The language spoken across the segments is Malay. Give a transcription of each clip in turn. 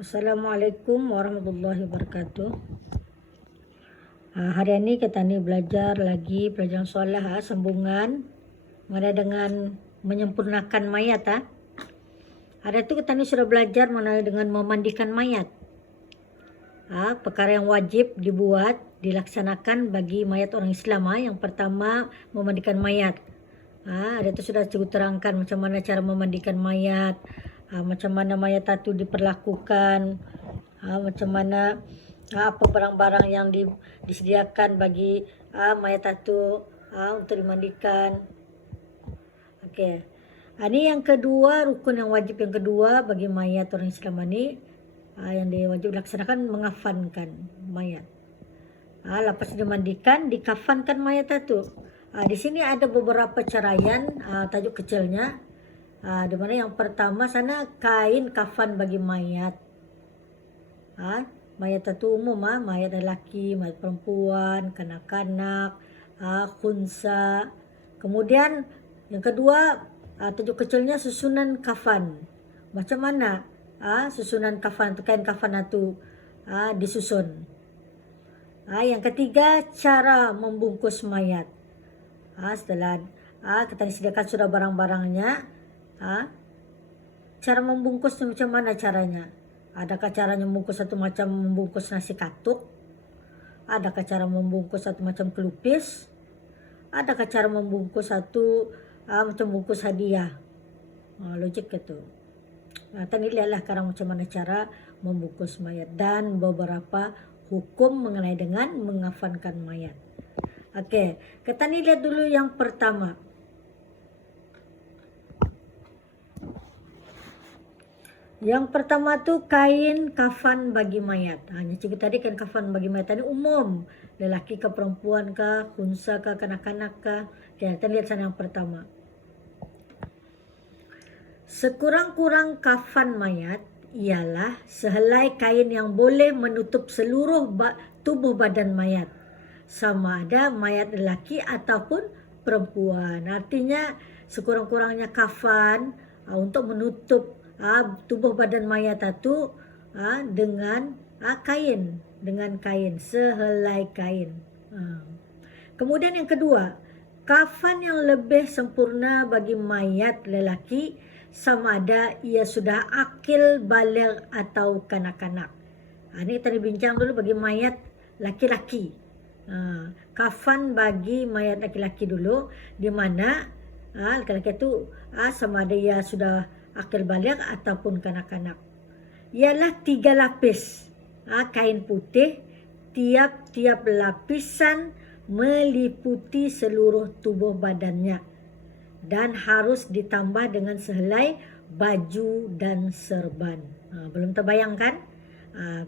Assalamualaikum warahmatullahi wabarakatuh. Hari ini kita belajar lagi pelajaran solah sambungan mengenai dengan menyempurnakan mayat. Hari itu kita sudah belajar mengenai dengan memandikan mayat. Perkara yang wajib dibuat dilaksanakan bagi mayat orang Islam. Yang pertama memandikan mayat. Ada itu sudah cukup terangkan macam mana cara memandikan mayat, macam mana mayat itu diperlakukan, macam mana apa barang-barang yang disediakan bagi mayat itu untuk dimandikan. Okey. Ini yang kedua, rukun yang wajib yang kedua bagi mayat orang Islam ini yang diwajib dilaksanakan mengafankan mayat. Lepas dimandikan, dikafankan mayat itu. Di sini ada beberapa caraian tajuk kecilnya. Di mana yang pertama sana kain kafan bagi mayat. Mayat itu umum, mayat lelaki, mayat perempuan, kanak-kanak, khunsa. Kemudian yang kedua tajuk kecilnya susunan kafan. Macam mana susunan kafan, kain kafan itu disusun. Yang ketiga cara membungkus mayat. Setelah kita disediakan sudah barang-barangnya, cara membungkus macam mana caranya? Adakah caranya membungkus satu macam membungkus nasi katuk? Adakah cara membungkus satu macam kelupis? Adakah cara membungkus satu macam bungkus hadiah? Logik itu. Tadi lihatlah sekarang macam mana cara membungkus mayat dan beberapa hukum mengenai dengan mengafankan mayat. Okey, kita lihat dulu yang pertama. Yang pertama tu kain kafan bagi mayat. Hanya cerita tadi kain kafan bagi mayat ini umum. Lelaki ke perempuan ke, khunsa ke, kanak-kanak ke. Okey, kita lihat sana yang pertama. Sekurang-kurang kafan mayat ialah sehelai kain yang boleh menutup seluruh tubuh badan mayat. Sama ada mayat lelaki ataupun perempuan. Artinya sekurang-kurangnya kafan untuk menutup tubuh badan mayat itu dengan kain, sehelai kain. Kemudian yang kedua, kafan yang lebih sempurna bagi mayat lelaki sama ada ia sudah akil, baligh atau kanak-kanak. Ini kita bincang dulu bagi mayat laki-laki. Kafan bagi mayat laki-laki dulu, di mana laki-laki itu sama ada ia sudah akil baligh ataupun kanak-kanak. Ialah 3 lapis kain putih, tiap-tiap lapisan meliputi seluruh tubuh badannya dan harus ditambah dengan sehelai baju dan serban. Belum terbayangkan?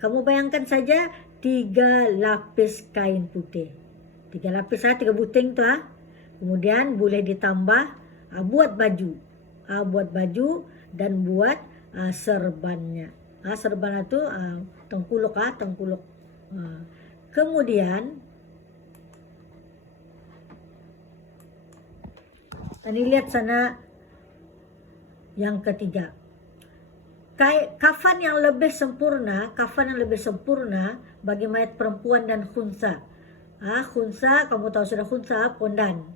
Kamu bayangkan saja 3 lapis kain putih. 3 lapis 3 buting tu Kemudian boleh ditambah buat baju. Buat baju dan buat serbannya. Serban itu tengkuluk tengkuluk. Kemudian tadi lihat sana yang ketiga. Kafan yang lebih sempurna bagi mayat perempuan dan khunsa. Khunsa, kamu tahu sudah khunsa, pondan.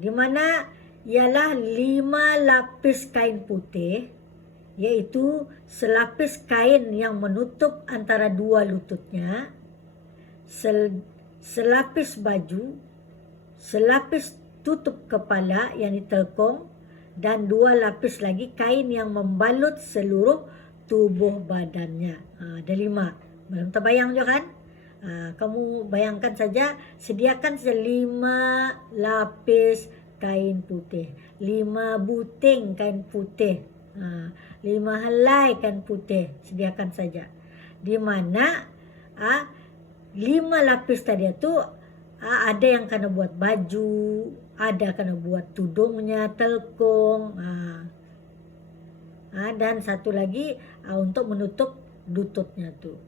Di mana ialah 5 lapis kain putih, iaitu selapis kain yang menutup antara 2 lututnya, selapis baju, selapis tutup kepala yang ditelkung, dan 2 lapis lagi kain yang membalut seluruh tubuh badannya. Ada 5. Belum terbayang juga kan? Kamu bayangkan saja, sediakan 5 lapis kain putih, 5 buting kain putih, 5 helai kain putih, sediakan saja. Di mana 5 lapis tadi itu ada yang kena buat baju, ada kena buat tudungnya, telkung, dan satu lagi untuk menutup lututnya tu.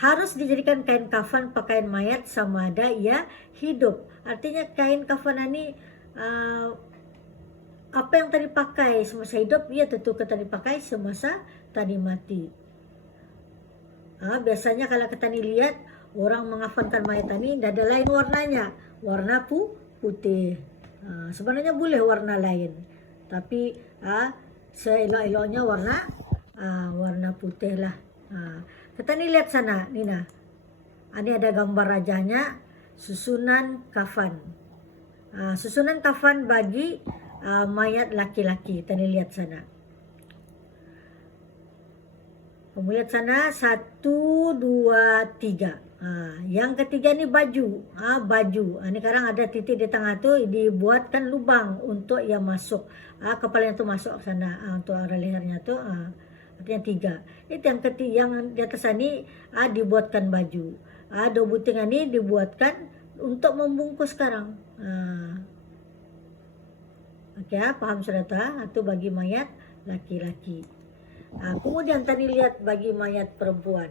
Harus dijadikan kain kafan pakaian mayat sama ada ia hidup. Artinya kain kafan ini apa yang tadi pakai semasa hidup, ia tentu kita dipakai semasa tadi mati. Biasanya kalau kita lihat orang mengafankan mayat tadi, tidak ada lain warnanya, warna putih. Sebenarnya boleh warna lain, tapi seelok-eloknya warna putih lah. Kita lihat sana, Nina. Ini ada gambar rajanya, susunan kafan. Susunan kafan bagi mayat laki-laki. Kita lihat sana. Kamu lihat sana, 1, 2, 3. Yang ketiga ini baju. Baju. Ini sekarang ada titik di tengah tu, dibuatkan lubang untuk ia masuk. Kepalanya tu masuk sana, untuk arah lehernya tu. Artinya 3. Itu yang ketiga, yang di atas ini dibuatkan baju. Dua buting ini dibuatkan untuk membungkus sekarang. Oke, paham sudah tak? Itu bagi mayat laki-laki. Kemudian tadi lihat bagi mayat perempuan.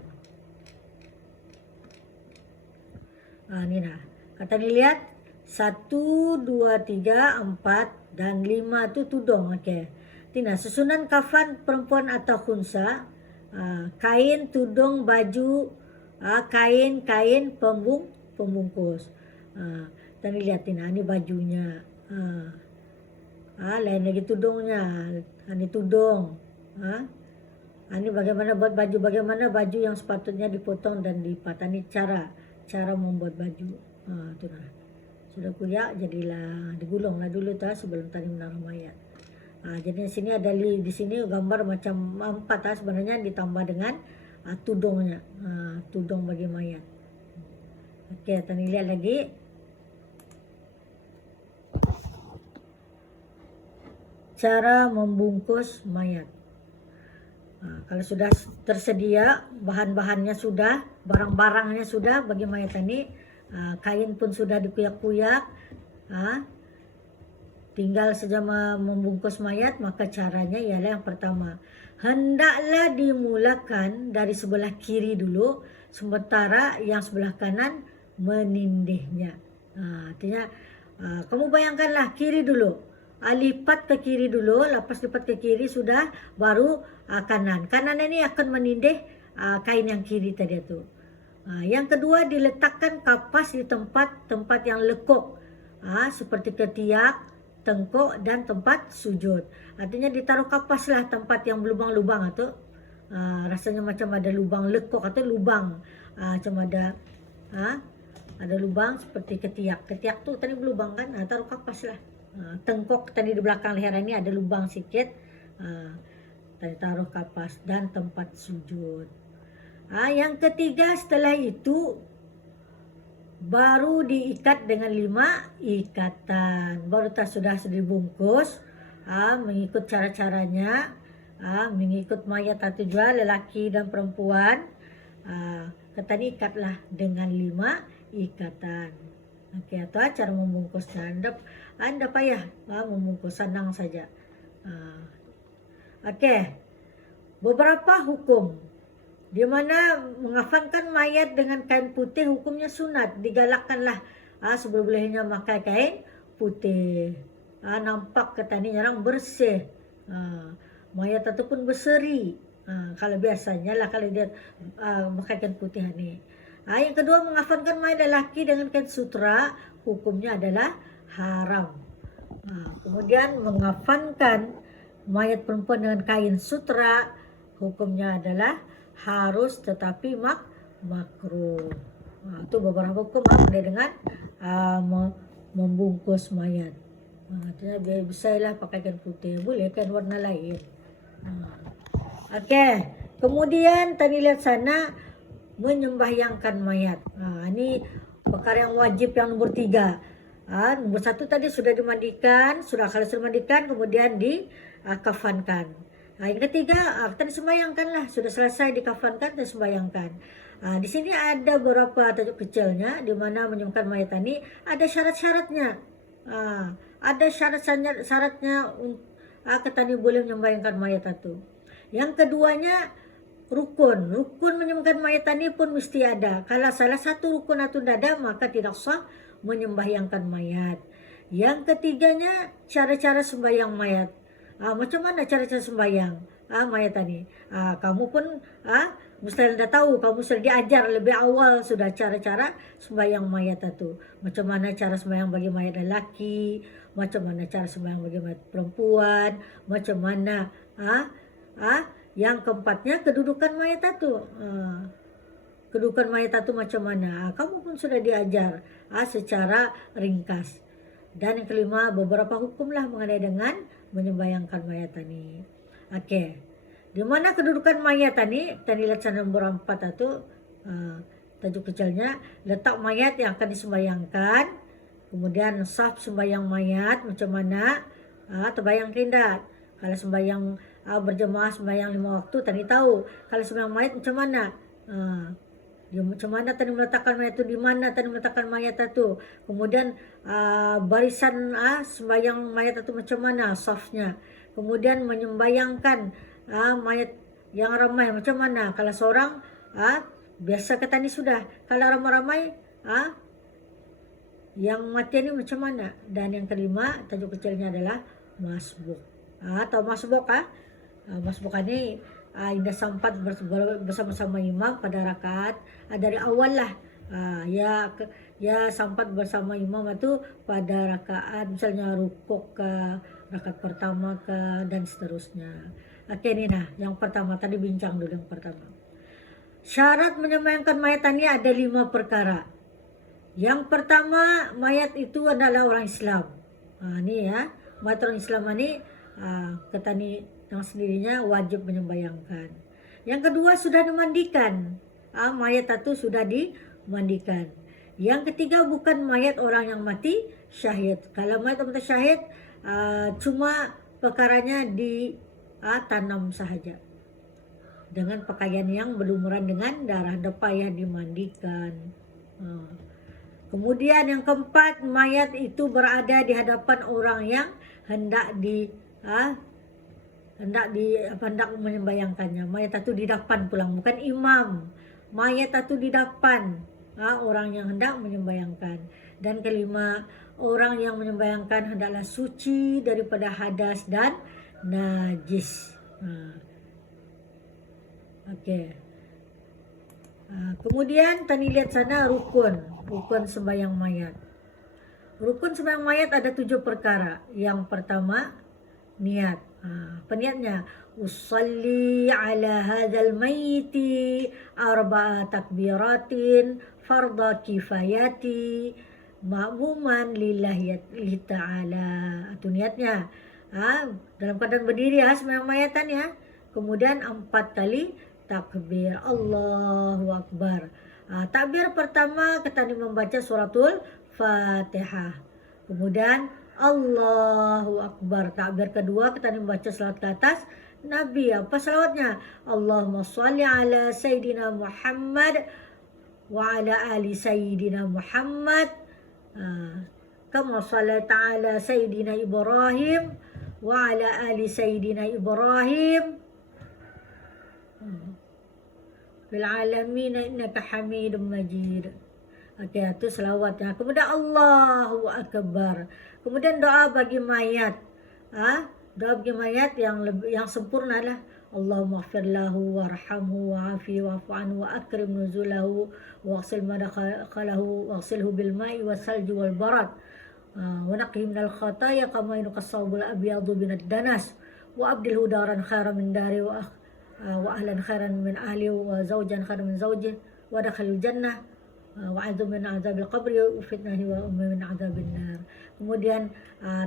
Ini nah, kata dilihat 1, 2, 3, 4 dan 5 itu tudung. Oke. Tina, susunan kafan perempuan atau khunsa, kain, tudung, baju, kain pembungkus. Tadi lihat Tina, ini bajunya. Lain lagi tudungnya. Ini tudung. Ini bagaimana buat baju, bagaimana baju yang sepatutnya dipotong dan lipat. Ini cara membuat baju. Itu nah. Sudah kuliah jadilah digulunglah dulu sebelum tadi menaruh mayat. Jadi di sini ada di sini gambar macam 4 sebenarnya ditambah dengan tudungnya, tudung bagi mayat. Oke, kita lihat lagi. Cara membungkus mayat. Kalau sudah tersedia bahan-bahannya sudah, barang-barangnya sudah bagi mayat ini, kain pun sudah dikuyak-kuyak, tinggal saja membungkus mayat. Maka caranya ialah yang pertama, hendaklah dimulakan dari sebelah kiri dulu, sementara yang sebelah kanan menindihnya. Artinya kamu bayangkanlah kiri dulu, lipat ke kiri dulu, lepas lipat ke kiri sudah, baru kanan. Kanan ini akan menindih kain yang kiri tadi itu. Yang kedua, diletakkan kapas di tempat yang lekuk, seperti ketiak, tengkuk dan tempat sujud. Artinya ditaruh kapas lah tempat yang berlubang-lubang itu. Rasanya macam ada lubang lekuk atau lubang, macam ada lubang seperti ketiak. Ketiak tu tadi berlubang kan, taruh kapas lah. Tengkuk tadi di belakang leher ini ada lubang sikit, tadi taruh kapas dan tempat sujud. Yang ketiga, setelah itu baru diikat dengan 5 ikatan. Baru sudah dibungkus, mengikut cara-caranya, mengikut mayat atau juga lelaki dan perempuan. Kita ikatlah dengan 5 ikatan. Oke, atau cara membungkusnya. Anda payah membungkus, senang saja. Oke, beberapa hukum di mana mengafankan mayat dengan kain putih hukumnya sunat. Digalakkanlah seboleh-bolehnya pakai kain putih. Nampak ketani jarang bersih. Mayat ataupun berseri. Kalau biasanya lah kalau dia pakai kain putih ini. Yang kedua, mengafankan mayat lelaki dengan kain sutra hukumnya adalah haram. Kemudian mengafankan mayat perempuan dengan kain sutra hukumnya adalah harus tetapi makruh. Itu beberapa hukum dengan membungkus mayat. Artinya bisa lah pakai kain putih, boleh kain warna lain. Oke, kemudian tadi lihat sana menyembahyangkan mayat. Ini perkara yang wajib yang nomor 3. Nomor 1 tadi sudah dimandikan, kalau sudah dimandikan kemudian dikafankan. Yang ketiga, kita disembayangkanlah, sudah selesai dikafankan dan sembayangkan. Di sini ada beberapa tajuk kecilnya di mana menyembuhkan mayat ini ada syarat-syaratnya. Ada syarat-syaratnya kita boleh menyembayangkan mayat itu. Yang keduanya rukun menyembuhkan mayat ini pun mesti ada. Kalau salah satu rukun itu tidak ada, maka tidak sah menyembahyangkan mayat. Yang ketiganya cara-cara sembahyang mayat. Macam mana cara-cara sembahyang mayat tadi? Kamu pun mesti dah tahu, kamu sudah diajar lebih awal sudah cara-cara sembahyang mayat itu. Macam mana cara sembahyang bagi mayat lelaki, macam mana cara sembahyang bagi mayat perempuan, macam mana yang keempatnya kedudukan mayat itu. Kedudukan mayat itu macam mana? Kamu pun sudah diajar secara ringkas. Dan yang kelima, beberapa hukumlah mengenai dengan menyembayangkan mayat ini. Okey. Di mana kedudukan mayat ini? Kita lihat sana nombor 4 itu tajuk kecilnya, letak mayat yang akan disembayangkan. Kemudian saf sembayang mayat macam mana? Terbayang tidak? Kalau sembayang berjemaah sembayang 5 waktu tadi tahu. Kalau sembayang mayat macam mana? Macam mana tadi meletakkan mayat itu, di mana tadi meletakkan mayat itu, kemudian barisan sembahyang mayat itu macam mana safnya, kemudian menyembayangkan mayat yang ramai macam mana, kalau seorang biasa kata ni sudah, kalau ramai-ramai yang mati ini macam mana. Dan yang kelima tajuk kecilnya adalah masbuk atau masbuk. Masbuk ini indah sampat bersama-sama imam pada rakaat dari awal lah. Ya sampat bersama imam itu pada rakaat misalnya rukuk ke rakaat pertama ke dan seterusnya. Oke, ini yang pertama tadi bincang dulu yang pertama. Syarat menyembayangkan mayat ini ada 5 perkara. Yang pertama, mayat itu adalah orang Islam. Ini mayat orang Islam ini kata ni yang sendirinya wajib menyembayangkan. Yang kedua, sudah dimandikan. Mayat itu sudah dimandikan. Yang ketiga, bukan mayat orang yang mati syahid. Kalau mayat mati syahid, cuma perkaranya ditanam sahaja dengan pakaian yang berlumuran dengan darah, tak payah dimandikan. Kemudian yang keempat, mayat itu berada di hadapan orang yang hendak menyembayangkannya. Mayat itu di depan pulang, bukan imam. Mayat itu di depan orang yang hendak menyembayangkan. Dan kelima, orang yang menyembayangkan hendaklah suci daripada hadas dan najis. Okey. Kemudian tadi lihat sana rukun sembahyang mayat. Rukun sembahyang mayat ada 7 perkara. Yang pertama, niat. Niatnya, usalli ala hadzal mayyiti 4 takbiratin fardha kifayati ma'muman lillahi ta'ala. Itu niatnya. Dalam keadaan berdiri sembahyang mayatan ya. Kemudian 4 kali takbir, Allahu Akbar. Takbir pertama kita membaca suratul Fatihah. Kemudian Allahu Akbar. Takbir kedua kita membaca selawat ke atas Nabi. Apa selawatnya? Allahumma sholli ala Sayyidina Muhammad wa ala ali Sayyidina Muhammad. Kama shallaita ala Sayyidina Ibrahim wa ala ali Sayyidina Ibrahim fil alamin innaka Hamidum Majid. Okey, itu selawatnya. Kemudian Allahu Akbar. Kemudian doa bagi mayat. Doa bagi mayat yang sempurna lah. Allahumma ighfir lahu warhamhu wa'afi wa'fu anhu wa akrim nuzulahu waghsil madkhalahu waghsilhu bil ma'i wasalji wal barad wa naqhi minal khataaya kama yunqas thawbul abyadu minad danas wa abdilhu daran khairan min dari wa ahlan khairan min ahli wa zawjan khairan min zawji wa dakhilul jannah wa'adzu min azabil qabri wa fitnahi wa min azabin nar. Kemudian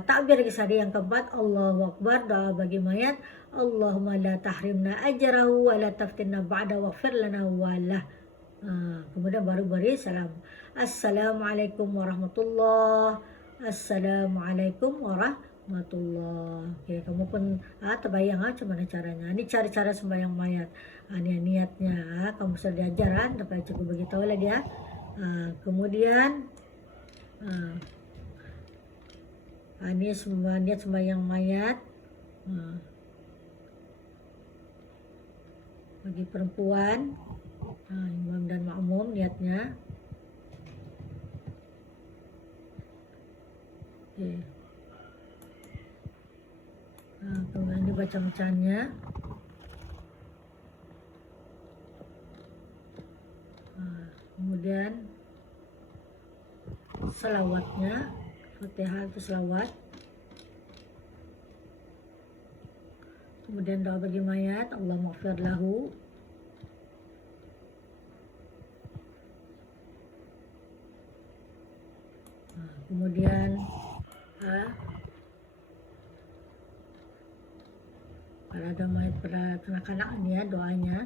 takbir kisari yang keempat, Allahu Akbar, doa bagi mayat, Allahumma la tahrimna ajrahu wa la taftinna ba'da waghfir lana wa lah. Kemudian baru beri salam. Assalamualaikum warahmatullahi. Assalamualaikum warahmatullahi. Okey, kamu pun terbayang macam mana caranya. Ini cara-cara sembahyang mayat. Ini niatnya kamu sudah diajar tapi cukup beritahu lagi kemudian ini niat sembahyang mayat bagi perempuan, imam dan makmum niatnya. Oke. Nah, kemudian dibaca bacaannya. Nah, kemudian selawatnya, Fatihah itu selawat. Kemudian doa bagi mayat, Allahumma ighfir lahu. Nah, kemudian pada ada mayat pada kanak-kanak ini ya doanya.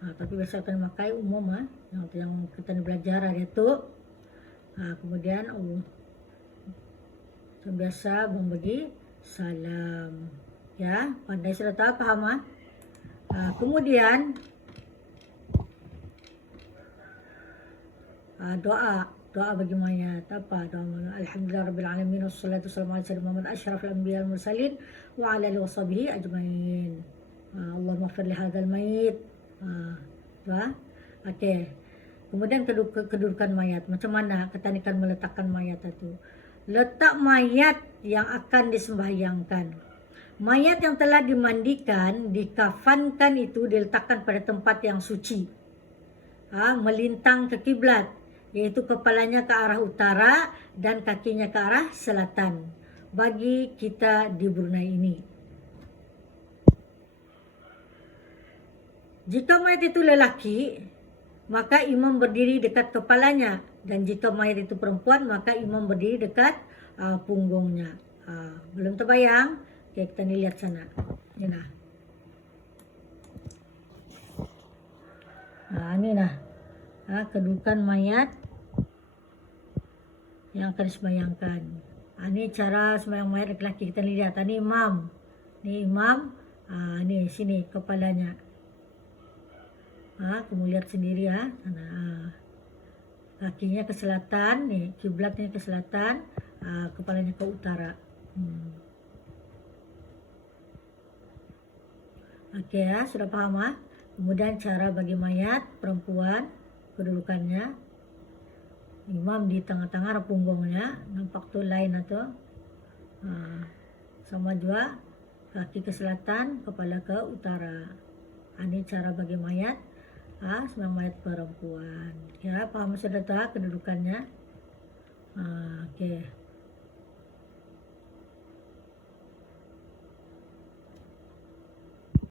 Nah, tapi biasa akan memakai umum yang kita belajar ada itu. Nah, kemudian biasa membagi salam ya, pandai sudah tahu, paham kemudian doa bagi mayat, apa doa? Alhamdulillahirabbil alamin wassalatu wassalamu ala sayyidina Muhammad asyrafil anbiya'i wal mursalin wa ala alihi washabihi ajmain. Allahumma ighfir li hadzal mayit. Doa. Okey. Kemudian kedudukan mayat. Macam mana ketanikan meletakkan mayat itu? Letak mayat yang akan disembahyangkan. Mayat yang telah dimandikan, dikafankan itu diletakkan pada tempat yang suci. Melintang ke kiblat, yaitu kepalanya ke arah utara dan kakinya ke arah selatan. Bagi kita di Brunei ini. Jika mayat itu lelaki, maka imam berdiri dekat kepalanya, dan jika mayat itu perempuan, maka imam berdiri dekat punggungnya. Belum terbayang? Oke, kita lihat sana. Ini kedudukan mayat yang akan disembahyangkan. Ini cara sembahyang mayat lelaki, kita lihat. Ini imam. Ini sini kepalanya. Kamu lihat sendiri ya. Kakinya ke selatan, nih kiblatnya ke selatan, kepalanya ke utara. Oke ya, sudah paham Kemudian cara bagi mayat perempuan, kedudukannya. Imam di tengah-tengah punggungnya, nampak tuh lain atau sama juga kaki ke selatan, kepala ke utara. Ini cara bagi mayat. Sembahyang mayat perempuan. Ya, paham sudah kedudukannya. Oke.